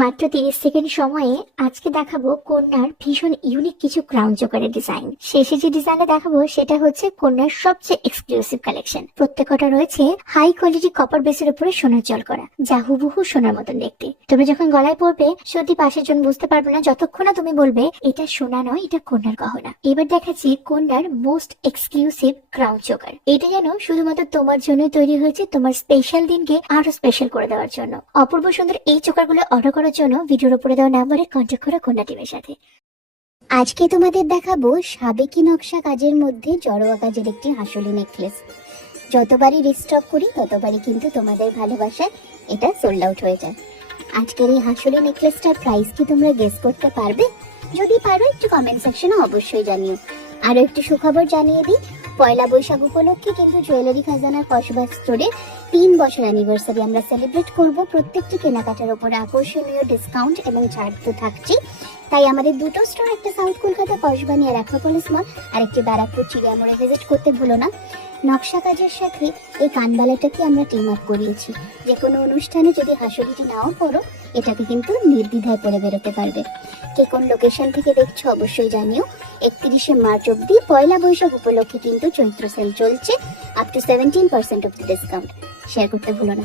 মাত্র 30 সেকেন্ড সময়ে আজকে দেখাবো কন্যার ভীষণ ইউনিক কিছু ক্রাউন চোকারের ডিজাইন। শেষে যে ডিজাইনটা দেখাবো সেটা হচ্ছে কন্যার সবচেয়ে এক্সক্লুসিভ কালেকশন। প্রত্যেকটা রয়েছে হাই কোয়ালিটি কপার বেসের উপরে সোনার জল করা, যা হুবহু সোনার মতন দেখতে। তুমি যখন গলায় পরবে সত্যি পাশের জন বুঝতে পারবে না যতক্ষণ না তুমি বলবে এটা সোনা নয়, এটা কন্যার গহনা। এবার দেখাচ্ছি কন্যার মোস্ট এক্সক্লুসিভ ক্রাউন চোকার। এটা যেন শুধুমাত্র তোমার জন্য তৈরি হয়েছে, তোমার স্পেশাল দিনকে আরো স্পেশাল করে দেওয়ার জন্য। অপূর্ব সুন্দর এই চোকারগুলো অর্ডার করার জন্য ভিডিওর উপরে দেওয়া নাম্বারে কন্ট্যাক্ট করো কন্যা টিমের সাথে। আজকে তোমাদের দেখাবো সাবেকি নকশা কাজের মধ্যে জড়োয়া কাজের একটি হাসুলি নেকলেস। যতবারই রিস্টক করি ততবারই কিন্তু তোমাদের ভালোবাসায় এটা সোল্ড আউট হয়ে যায়। আজকের এই হাসুলি নেকলেসটার প্রাইস কি তোমরা গেস করতে পারবে? যদি পারো একটু কমেন্ট সেকশনে অবশ্যই জানিও। আরো একটু সুখবর জানিয়ে দিই, পয়লা বৈশাখ উপলক্ষে কিন্তু জুয়েলারি খাজানার কসবা স্টোরে 3 বছর অ্যানিভার্সারি আমরা সেলিব্রেট করব। প্রত্যেকটি কেনাকাটার উপরে আকর্ষণীয় ডিসকাউন্ট এবং ছাড় তো থাকছে। তাই আমাদের দুটো স্টোর, একটা south Kolkata Kasba near Acropolis mall আর একটি ব্যারাকপুর চিড়িয়ামোড়ে ভিজিট করতে ভুলো না। নকশা কাজের সাথে এই কানবালাটাকে আমরা টিম আপ করিয়েছি। যে কোনো অনুষ্ঠানে যদি হাসুলিটি নাও পড়ো, এটাকে কিন্তু নির্দ্বিধায় পরে বেরোতে পারবে। কে কোন লোকেশন থেকে দেখছো অবশ্যই জানিও। 31শে মার্চ অব্দি পয়লা বৈশাখ উপলক্ষে কিন্তু চৈত্র সেল চলছে, up to 17% of the discount. Share করতে ভুলো না।